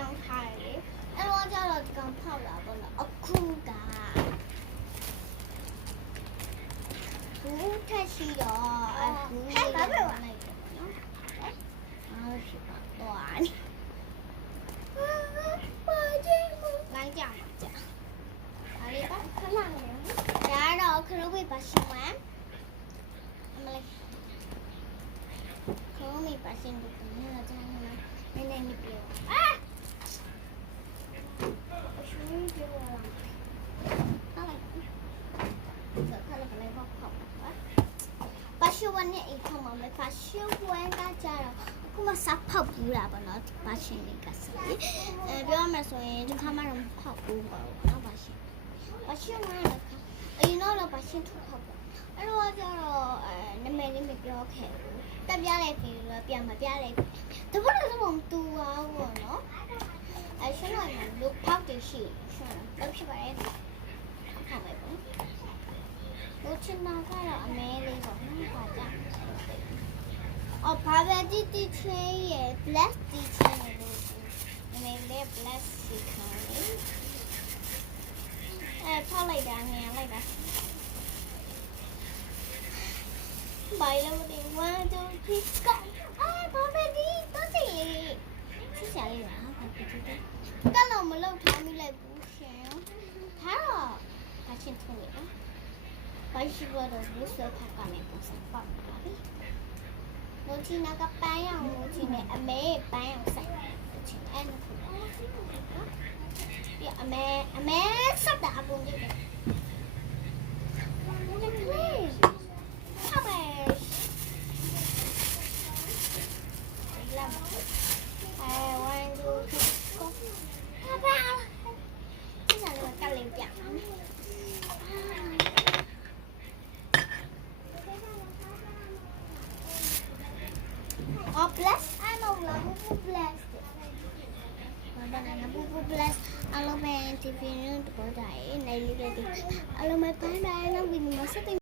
ပြောင်းထားတယ်အဲ့တော့ကျတော့ဒီကောင်ဖောက်လာပေါ့နော်အခုကဘူးထက်ရှိတော့အခုဘာပဲဝင်လိုက်တယ်ပေါ့နော်အားဖြစ်ပါတော့ဘာကြီးလိုက်ကြမှာကြာဒါလေးပါခဏနေဒါတော့ခရုပ်ပဲရှိမှအမလေးခရုပ်မိပါရှင်တို့ကလည်းကြာနေနေနေပြောအရှူးပြောလာဟာလိုက်ဆက်ခါလည်းလည်းပေါ့ပါရှူဝန်နဲ့အိမ်ခေါ်မှာပါရှူဝန်ကကြတော့အခုမှစဖောက်ပြူတာပေါ့နော်ပါရှင်လေးကဆိုပြောရမယ်ဆိုရင်ဒီခါမှတော့ဖောက်ဘူးပေါ့နော်ပါရှင်ကတော့အရင်တော့ပါရှင်ထုတ်ဖောက်ပေါ့အဲ့တော့ကျတော့နာမည်လေးမပြောခဲ့ဘူးတက်ပြလိုက်ပြီတော့ပြန်မပြလိုက်တပတ်တော့မတူပါဘူးပေါ့နော်ရှင်တော့လူဖောက်တယ်ရှိရှင်တော့ဖြစ်ပါတယ်ဖောက်မယ်ပေါ့လူချင်တာကတော့အမဲလေးပေါ့နော်ပါကြအော်ဘာပဲတီချင်းရဲ့ black တီချင်းရဲ့လို့နာမည်လေး black တီချင်းဖောက်လိုက်တာငယ်လိုက်တာဘိုင်လို့ဒီ1 2 3 go ဘာပဲဒီတော့စီစစ်ချလေးပါဘာဖြစ်တယ်တက်လို့မလုပ်ထားမိလိုက်ဘူးရှင်ဒါတော့အချင်းထုံးရဘာရှိဘောတော့ဘူးစဖက်ကနေတော့စပေါက်ပါပြီမိုးချီနာကပန်းရောင်မိုးချီနဲ့အမဲပန်းရောင်ဆိုင်ချင်းအဲ့လိုပြအမဲစက်တာအကုန်ကြီးတယ်bless အဲ့လိုလာဘူး bless ဘာလဲဘူး bless အလုံးမဲ့ TV နဲ့တော့ဒါရေးနေလေးလေးအလုံးမဲ့ပိုင်းပိုင်းနောက်ပြီးမစတဲ့